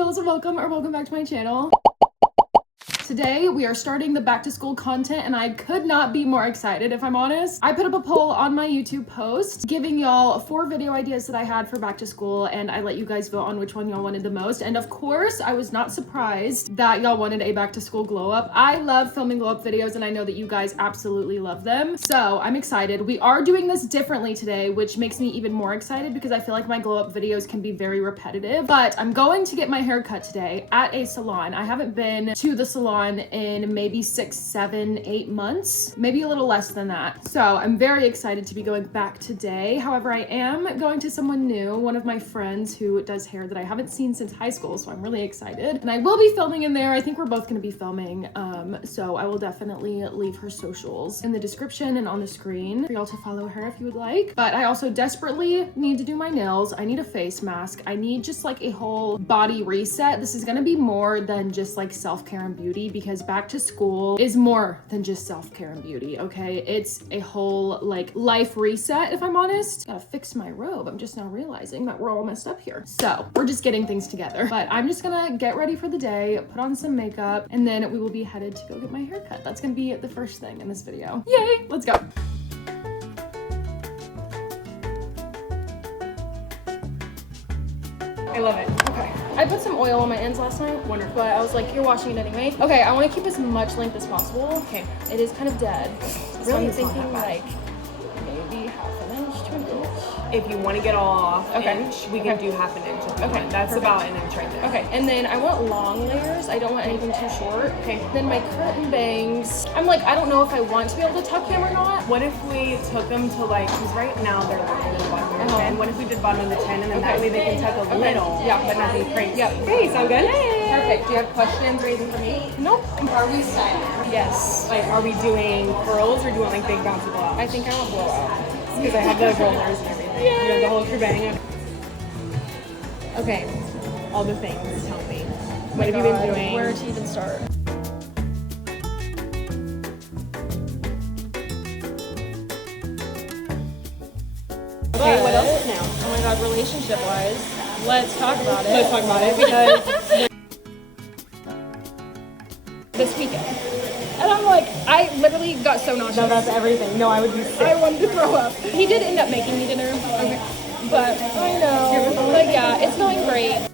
angels, welcome back to my channel. Today, we are starting the back to school content and I could not be more excited if I'm honest. I put up a poll on my YouTube post giving y'all 4 video ideas that I had for back to school and I let you guys vote on which one y'all wanted the most. And of course, I was not surprised that y'all wanted a back to school glow up. I love filming glow up videos and I know that you guys absolutely love them. So I'm excited. We are doing this differently today, which makes me even more excited because I feel like my glow up videos can be very repetitive. But I'm going to get my hair cut today at a salon. I haven't been to the salon in maybe 6, 7, 8 months, maybe a little less than that. So I'm very excited to be going back today. However, I am going to someone new, one of my friends who does hair that I haven't seen since high school. So I'm really excited and I will be filming in there. I think we're both going to be filming. So I will definitely leave her socials in the description and on the screen for y'all to follow her if you would like. But I also desperately need to do my nails. I need a face mask. I need just like a whole body reset. This is going to be more than just like self-care and beauty because back to school is more than just self-care and beauty, okay? It's a whole like life reset, if I'm honest. Gotta fix my robe. I'm just now realizing that we're all messed up here. So we're just getting things together. But I'm just gonna get ready for the day, put on some makeup, and then we will be headed to go get my hair cut. That's gonna be the first thing in this video. Yay, let's go. I love it. Okay. I put some oil on my ends last night. Wonderful. But I was like, you're washing it anyway. Okay, I want to keep as much length as possible. Okay. It is kind of dead. So I'm thinking like maybe half an inch to an inch. If you want to get all off inch, we can do half an inch. Okay, that's perfect. About an inch right there. Okay, and then I want long layers. I don't want anything too short. Okay. Then my curtain bangs. I'm like, I don't know if I want to be able to tuck them or not. What if we took them to like, because right now they're longer than the bottom of the 10. What if we did bottom of the 10 and then that way they can tuck a little, but nothing crazy. Yeah. Hey, sound good? Hey. Perfect. Do you have questions or anything for me? Nope. Are we styling? Yes. Like, are we doing curls or do you want like big bouncy blowouts? I think I want blowouts. Because I have the rollers and everything. Yay. You have the whole shebang. Okay. All the things, tell me. What have you been doing? Where to even start? Okay, what else now? Oh my god, relationship-wise, let's talk about it. Let's talk about it because this weekend. And I'm like, I literally got so nauseous. no, that's everything. No, I would be sick. I wanted to throw up. He did end up making me dinner. Okay. But I know. But yeah, it's going great.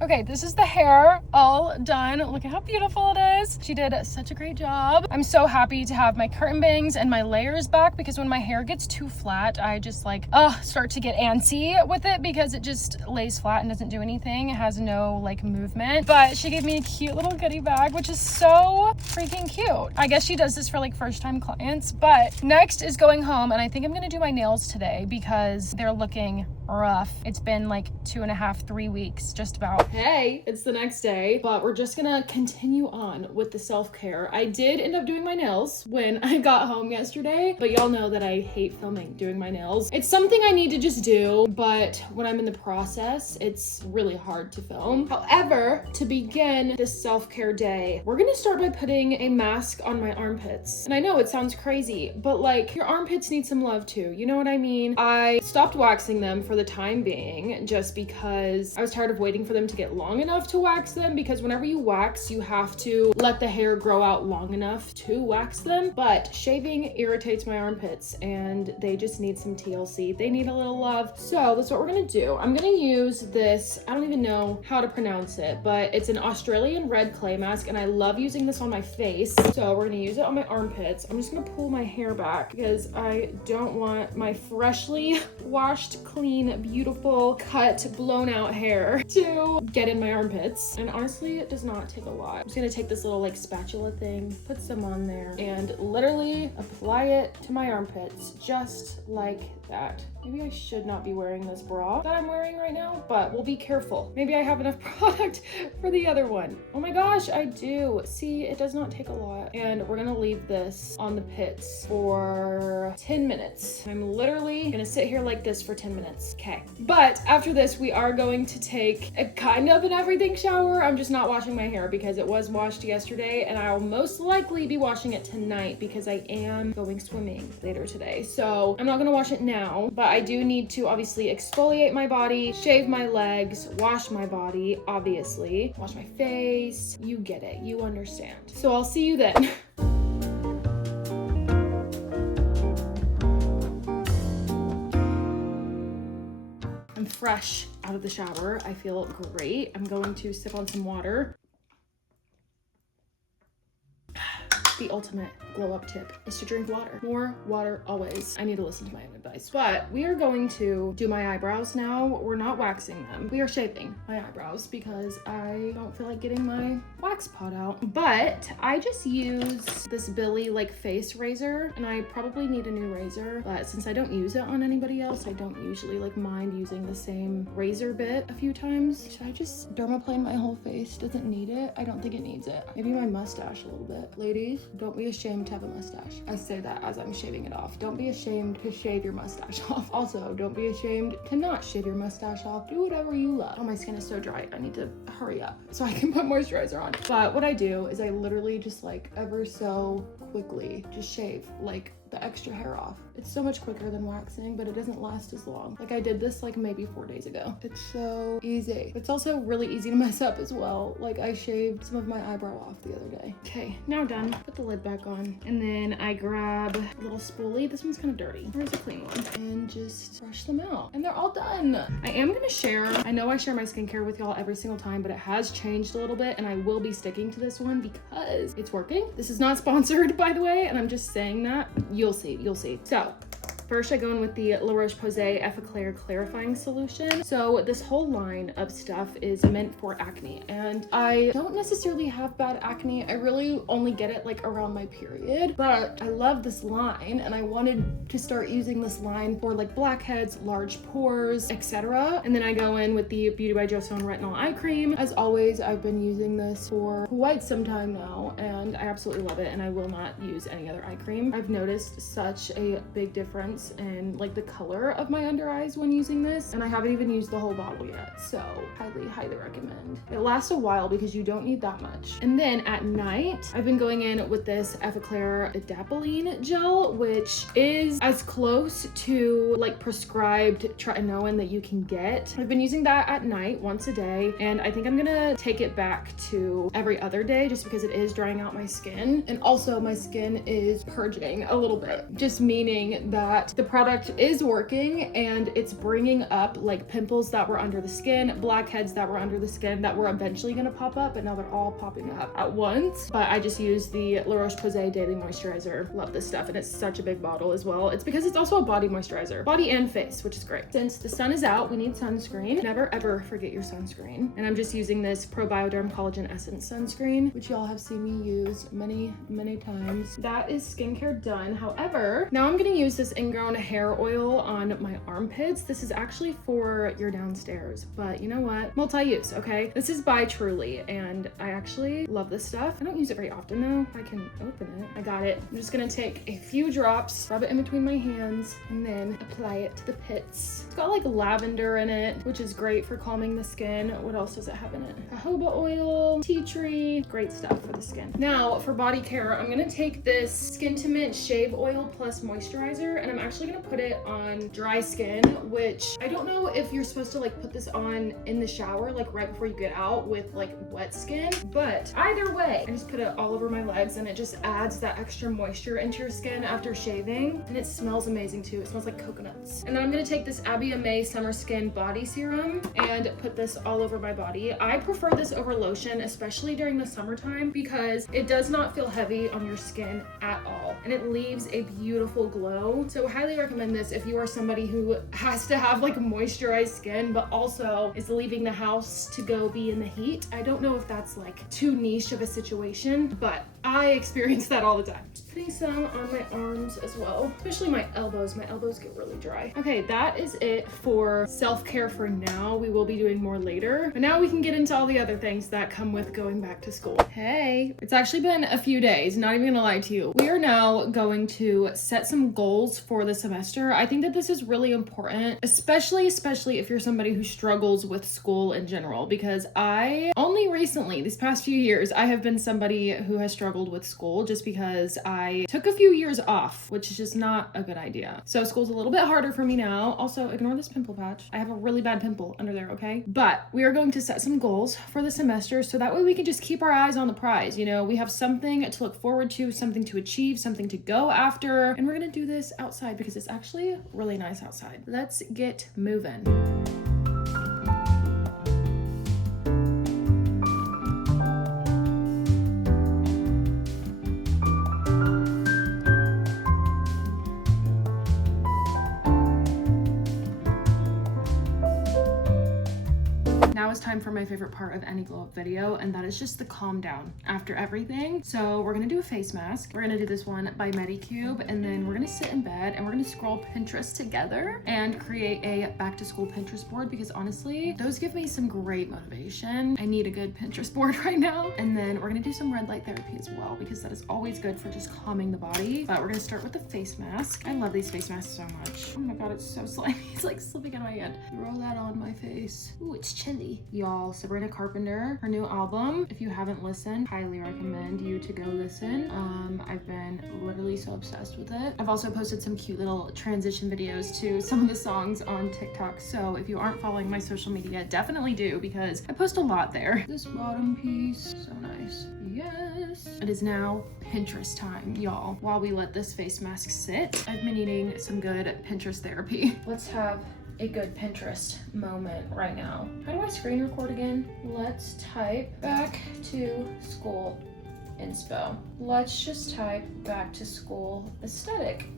Okay, this is the hair all done. Look at how beautiful it is. She did such a great job. I'm so happy to have my curtain bangs and my layers back because when my hair gets too flat, I just like, start to get antsy with it because it just lays flat and doesn't do anything. It has no like movement. But she gave me a cute little goodie bag, which is so freaking cute. I guess she does this for like first time clients. But next is going home and I think I'm gonna do my nails today because they're looking rough. It's been like 2.5, 3 weeks just about. Hey, it's the next day, but we're just gonna continue on with the self-care. I did end up doing my nails when I got home yesterday, but y'all know that I hate filming doing my nails. It's something I need to just do, but when I'm in the process, it's really hard to film. However, to begin this self-care day, we're gonna start by putting a mask on my armpits. And I know it sounds crazy, but like your armpits need some love too. You know what I mean? I stopped waxing them for the time being just because I was tired of waiting for them to get long enough to wax them because whenever you wax, you have to let the hair grow out long enough to wax them. But shaving irritates my armpits and they just need some TLC. They need a little love. So that's what we're gonna do. I'm gonna use this, I don't even know how to pronounce it, but it's an Australian red clay mask and I love using this on my face. So we're gonna use it on my armpits. I'm just gonna pull my hair back because I don't want my freshly washed, clean, beautiful, cut, blown out hair to get in my armpits. And honestly, it does not take a lot. I'm just gonna take this little like spatula thing, put some on there, and literally apply it to my armpits just like that. Maybe I should not be wearing this bra that I'm wearing right now, but we'll be careful. Maybe I have enough product for the other one. Oh my gosh, I do. See, it does not take a lot. And we're gonna leave this on the pits for 10 minutes. I'm literally gonna sit here like this for 10 minutes. Okay. But after this, we are going to take a kind of an everything shower. I'm just not washing my hair because it was washed yesterday, and I'll most likely be washing it tonight because I am going swimming later today. So I'm not gonna wash it now. now, but I do need to obviously exfoliate my body, shave my legs, wash my body, obviously, wash my face. You get it, you understand. So I'll see you then. I'm fresh out of the shower. I feel great. I'm going to sip on some water. The ultimate glow up tip is to drink water. More water always. I need to listen to my own advice. But we are going to do my eyebrows now. We're not waxing them. We are shaving my eyebrows because I don't feel like getting my wax pot out. But I just use this Billy like face razor, and I probably need a new razor. But since I don't use it on anybody else, I don't usually like mind using the same razor bit a few times. Should I just dermaplane my whole face? Does it need it? I don't think it needs it. Maybe my mustache a little bit. Ladies, don't be ashamed to have a mustache. I say that as I'm shaving it off. Don't be ashamed to shave your mustache off. Also, don't be ashamed to not shave your mustache off. Do whatever you love. Oh, my skin is so dry. I need to hurry up so I can put moisturizer on. But what I do is I literally just like ever so quickly just shave like the extra hair off. It's so much quicker than waxing, but it doesn't last as long. Like I did this like maybe 4 days ago. It's so easy. It's also really easy to mess up as well. Like I shaved some of my eyebrow off the other day. Okay, now done. Put the lid back on. And then I grab a little spoolie. This one's kind of dirty. Where's a clean one? And just brush them out. And they're all done. I am gonna share, I know I share my skincare with y'all every single time, but it has changed a little bit, and I will be sticking to this one because it's working. This is not sponsored, by the way, and I'm just saying that. You'll see, you'll see. So first, I go in with the La Roche-Posay Effaclar Clarifying Solution. So this whole line of stuff is meant for acne, and I don't necessarily have bad acne. I really only get it like around my period, but I love this line, and I wanted to start using this line for like blackheads, large pores, etc. And then I go in with the Beauty by Joseon Retinol Eye Cream. As always, I've been using this for quite some time now, and I absolutely love it, and I will not use any other eye cream. I've noticed such a big difference in like the color of my under eyes when using this, and I haven't even used the whole bottle yet, so highly recommend. It lasts a while because you don't need that much. And then at night, I've been going in with this Effaclar Adapalene gel, which is as close to like prescribed tretinoin that you can get. I've been using that at night once a day, and I think I'm gonna take it back to every other day just because it is drying out my skin, and also my skin is purging a little bit, just meaning that the product is working and it's bringing up like pimples that were under the skin, blackheads that were under the skin that were eventually gonna pop up, but now they're all popping up at once. But I just use the La Roche-Posay Daily Moisturizer. Love this stuff, and it's such a big bottle as well. It's because it's also a body moisturizer, body and face, which is great. Since the sun is out, we need sunscreen. Never ever forget your sunscreen. And I'm just using this Probioderm Collagen Essence sunscreen, which y'all have seen me use many times. That is skincare done. However, now I'm gonna use this ingrown hair oil on my armpits. This is actually for your downstairs, but you know what? Multi-use, okay? This is by Truly, and I actually love this stuff. I don't use it very often though. I can open it. I got it. I'm just gonna take a few drops, rub it in between my hands, and then apply it to the pits. It's got like lavender in it, which is great for calming the skin. What else does it have in it? Jojoba oil, tea tree, great stuff for the skin. Now for body care, I'm gonna take this Skin to Mint Shave Oil Plus Moisturizer, and I'm actually gonna put it on dry skin, which I don't know if you're supposed to like put this on in the shower, like right before you get out with like wet skin, but either way, I just put it all over my legs, and it just adds that extra moisture into your skin after shaving, and it smells amazing too. It smells like coconuts. And then I'm gonna take this Abby May Summer Skin Body Serum and put this all over my body. I prefer this over lotion, especially during the summertime, because it does not feel heavy on your skin at all, and it leaves a beautiful glow. So highly recommend this if you are somebody who has to have like moisturized skin but also is leaving the house to go be in the heat. I don't know if that's like too niche of a situation, but I experience that all the time. Just putting some on my arms as well, especially my elbows. My elbows get really dry. Okay, that is it for self-care for now. We will be doing more later, but now we can get into all the other things that come with going back to school. Hey, it's actually been a few days, not even gonna lie to you. We are now going to set some goals for the semester. I think that this is really important, especially if you're somebody who struggles with school in general, because I only recently, these past few years, I have been somebody who has struggled struggled with school just because I took a few years off, which is just not a good idea. So school's a little bit harder for me now. Also, ignore this pimple patch. I have a really bad pimple under there, okay? But we are going to set some goals for the semester so that way we can just keep our eyes on the prize. You know, we have something to look forward to, something to achieve, something to go after, and we're gonna do this outside because it's actually really nice outside. Let's get moving. Now it's time for my favorite part of any glow up video, and that is just the calm down after everything. So we're gonna do a face mask. We're gonna do this one by Medicube, and then we're gonna sit in bed and we're gonna scroll Pinterest together and create a back to school Pinterest board, because honestly, those give me some great motivation. I need a good Pinterest board right now. And then we're gonna do some red light therapy as well, because that is always good for just calming the body. But we're gonna start with the face mask. I love these face masks so much. Oh my god, it's so slimy. It's like slipping out of my hand. Roll that on my face. Ooh, it's chilly. Y'all, Sabrina Carpenter, her new album, if you haven't listened, highly recommend you to go listen. I've been literally so obsessed with it. I've also posted some cute little transition videos to some of the songs on TikTok, so if you aren't following my social media, definitely do, because I post a lot there. This bottom piece, so nice. Yes. It is now Pinterest time, y'all. While we let this face mask sit, I've been needing some good Pinterest therapy. Let's have a good Pinterest moment right now. How do I screen record again? Let's type back to school inspo. Let's just type back to school aesthetic.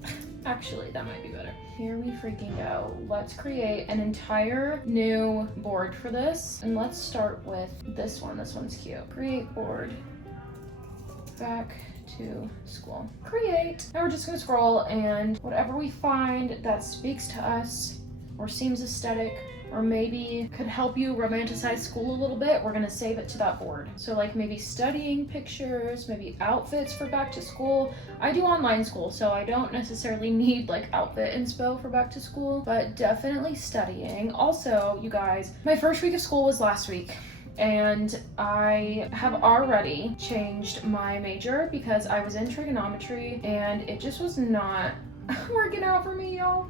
Actually, that might be better. Here we freaking go. Let's create an entire new board for this. And let's start with this one. This one's cute. Create board. Back to school. Create. Now we're just gonna scroll, and whatever we find that speaks to us or seems aesthetic, or maybe could help you romanticize school a little bit, we're gonna save it to that board. So like maybe studying pictures, maybe outfits for back to school. I do online school, so I don't necessarily need like outfit inspo for back to school, but definitely studying. Also, you guys, my first week of school was last week, and I have already changed my major because I was in trigonometry and it just was not working out for me, y'all.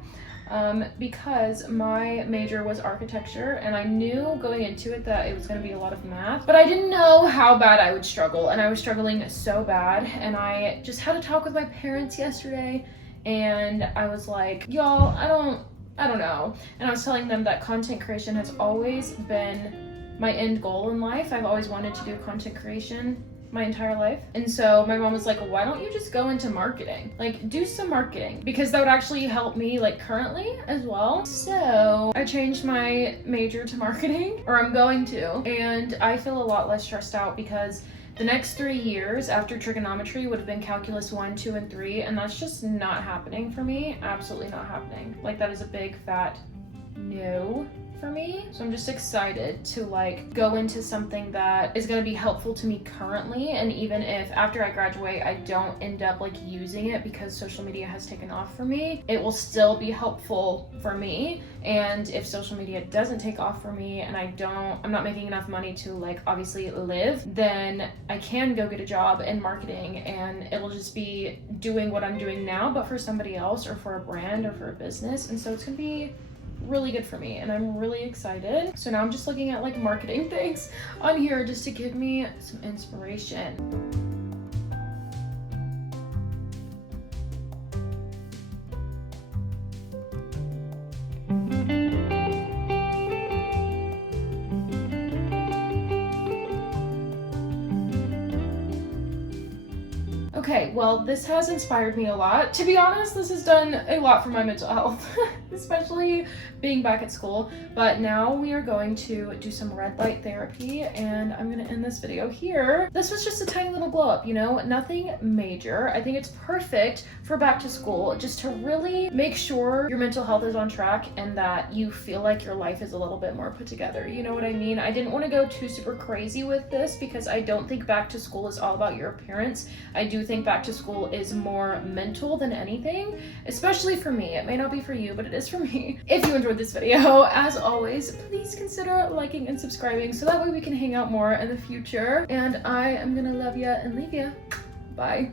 Because my major was architecture, and I knew going into it that it was going to be a lot of math, but I didn't know how bad I would struggle, and I was struggling so bad. And I just had a talk with my parents yesterday, and I was like, y'all, I don't know. And I was telling them that content creation has always been my end goal in life. I've always wanted to do content creation my entire life. And so my mom was like, why don't you just go into marketing? Like, do some marketing, because that would actually help me like currently as well. So I changed my major to marketing, or I'm going to, and I feel a lot less stressed out because the next 3 years after trigonometry would have been calculus 1, 2, and 3, and that's just not happening for me. Absolutely not happening. Like, that is a big fat no for me. So I'm just excited to like go into something that is going to be helpful to me currently, and even if after I graduate I don't end up like using it because social media has taken off for me, it will still be helpful for me. And if social media doesn't take off for me and I'm not making enough money to like obviously live, then I can go get a job in marketing, and it'll just be doing what I'm doing now but for somebody else, or for a brand, or for a business. And so it's gonna be really good for me, and I'm really excited. So now I'm just looking at like marketing things on here just to give me some inspiration. Okay, well, this has inspired me a lot. To be honest, this has done a lot for my mental health, especially being back at school. But now we are going to do some red light therapy, and I'm gonna end this video here. This was just a tiny little glow up, you know, nothing major. I think it's perfect for back to school, just to really make sure your mental health is on track and that you feel like your life is a little bit more put together. You know what I mean? I didn't want to go too super crazy with this because I don't think back to school is all about your appearance. I do think back to school is more mental than anything, especially for me. It may not be for you, but it is for me. If you enjoyed this video, as always, please consider liking and subscribing so that way we can hang out more in the future. And I am gonna love ya and leave ya. Bye.